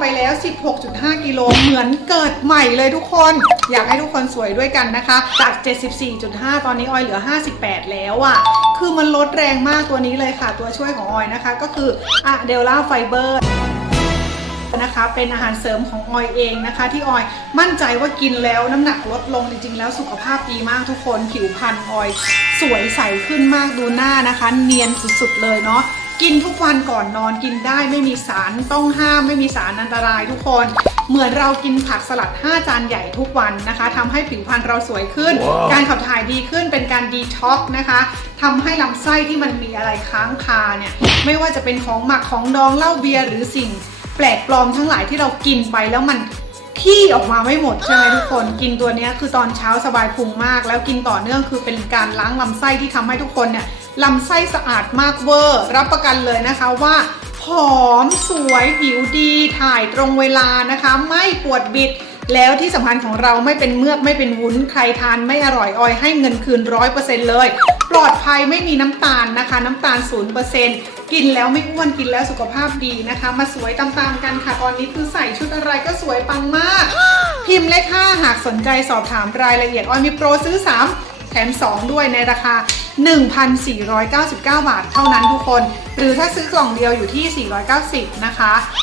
ไปแล้ว 16.5 กิโลเหมือนเกิดใหม่เลยทุกคน อยากให้ทุกคนสวยด้วยกันนะคะ จาก 74.5 ตอนนี้ออยเหลือ 58 แล้วอะ่ะ คือมันลดแรงมากตัวนี้เลยค่ะ ตัวช่วยของออยนะคะ ก็คืออะเดลล่าไฟเบอร์นะคะเป็นอาหารเสริมของออยเองนะคะ ที่ออยมั่นใจว่ากินแล้วน้ำหนักลดลงจริงๆ แล้วสุขภาพดีมากทุกคนผิวพรรณออย สวยใสขึ้นมากดูหน้านะคะ เนียนสุดๆเลยเนาะ กินทุกวันก่อนนอนกินได้ไม่มีสารต้องห้าม ไม่มีสารอันตรายทุกคน เหมือนเรากินผักสลัด 5 จานใหญ่ทุกวันนะคะทำให้ผิวพรรณเราสวยขึ้นการขับถ่ายดีขึ้นเป็นการดีท็อกนะคะทำให้ลำไส้ที่มันมีอะไรค้างคาเนี่ยไม่ว่าจะเป็นของหมักของดองเหล้าเบียร์หรือสิ่งแปลกปลอมทั้งหลายที่เรากินไปแล้วมัน ขี้ออกมาไม่หมดใช่ไหมทุกคน กินตัวนี้คือตอนเช้าสบายพุงมาก แล้วกินต่อเนื่องคือเป็นการล้างลำไส้ที่ทำให้ทุกคนเนี่ยลำไส้สะอาดมากเวอร์ รับประกันเลยนะคะว่าหอมสวยผิวดีถ่ายตรงเวลานะคะ ไม่ปวดบิด แล้วที่สำคัญของเราไม่เป็นเมือกไม่เป็นวุ้นใครทานไม่อร่อยออยให้เงินคืนร้อยเปอร์เซ็นต์เลย ปลอดภัยไม่มีน้ำตาลนะคะ น้ำตาลศูนย์เปอร์เซ็นต์กินแล้วไม่อ้วนกินแล้วสุขภาพดีนะคะ มาสวยตามๆกันค่ะ ตอนนี้คือใส่ชุดอะไรก็สวยปังมาก พิมพ์เลข5หากสนใจสอบถามรายละเอียดออยมีโปรซื้อ 3 แถม 2 ด้วยในราคา 1,499 บาทเท่านั้นทุกคน หรือถ้าซื้อกล่องเดียวอยู่ที่ 490 นะคะ